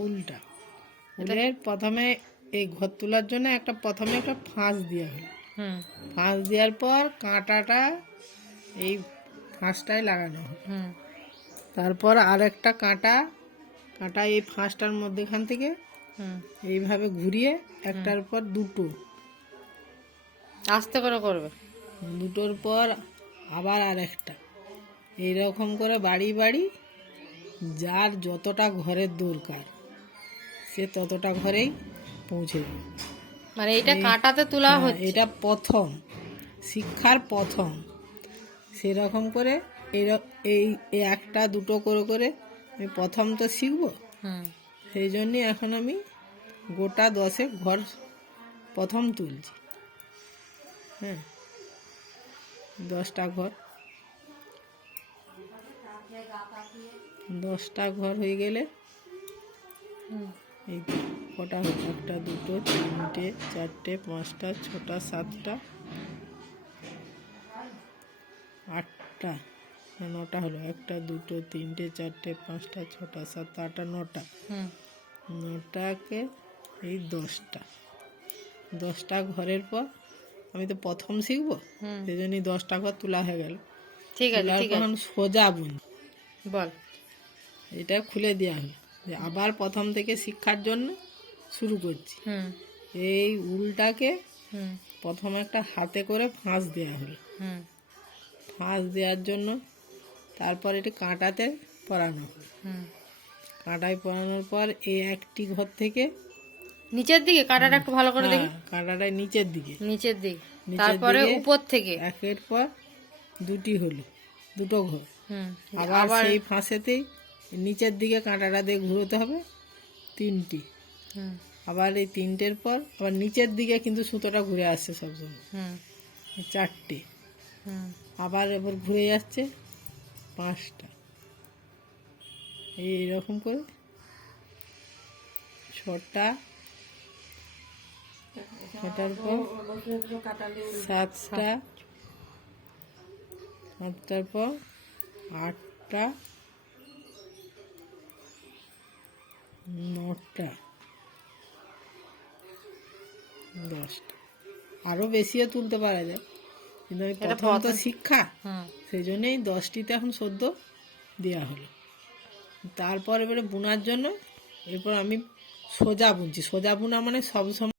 উলটা উলের প্রথমে এই ঘর তোলার জন্য প্রথমে একটা ফাঁস দেওয়া হলো। ফাঁস দেওয়ার পর কাঁটাটা এই ফাঁসটায় লাগানো হয়। তারপর আরেকটা কাঁটা এই ফাঁসটার মধ্যেখান থেকে এইভাবে ঘুরিয়ে একটার পর দুটো আস্তে করে করবে, দুটোর পর আবার আরেকটা, এইরকম করে বাড়ি বাড়ি যার যতটা ঘরের দরকার সে ততটা ঘরেই পৌঁছে যাবে। মানে এটা কাঁটাতে তোলা হচ্ছে, এটা প্রথম শিক্ষার প্রথম। সেরকম করে এই একটা দুটো করে করে আমি প্রথম তো শিখবো, সেই জন্যে এখন আমি গোটা 10 ঘর প্রথম তুলছি। হ্যাঁ, 10টা ঘর, 10টা ঘর হয়ে গেলে এই কটা হলো, 1 2 3 4 5 6 7 8টা 9টা হলো। 1 2 3 4 5 6 7 8 9টা, 9টাকে এই 10টা ঘরের পর আমি তো প্রথম শিখবো, সেই জন্য 10টা ঘর তোলা হয়ে গেল। ঠিক আছে ঠিক আছে, এখন সোজা বুন বল। এটা খুলে দেওয়া হলো, যে আবার প্রথম থেকে শিক্ষার জন্য শুরু করছি। এই উলটাকে প্রথম একটা হাতে করে ফাঁস দেওয়া হলো। ফাঁস দেওয়ার জন্য তারপর এটি কাঁটাতে পরানো হলো। কাঁটায় পরানোর পর এই একটি ঘর থেকে নিচের দিকে কাঁটাটা একটু ভালো করে দেখি, কাঁটাটা নিচের দিকে, তারপরে উপর থেকে একের পর দুটি হলো, দুটো ঘর। আবার সেই ফাঁসেতেই নিচের দিকে কাঁটাটা দিয়ে ঘুরোতে হবে 3টি। আবার এই 3টের পর আবার নিচের দিকে কিন্তু সুতোটা ঘুরে আসছে সবসময়, 4টে। আবার এবার ঘুরে যাচ্ছে 5টা, এইরকম করে 6টা, 6টার পর 7টা, 7টার পর 8টা, 9টা, 10টা। আরো বেশিও তুলতে পারা যায়, কিন্তু আমি প্রথম তো শিক্ষা, সেই জন্যই 10টিতে এখন সদ্য দেওয়া হলো। তারপর এবারে বোনার জন্য এরপর আমি সোজা বুনছি। সোজা বুনা মানে সবসময়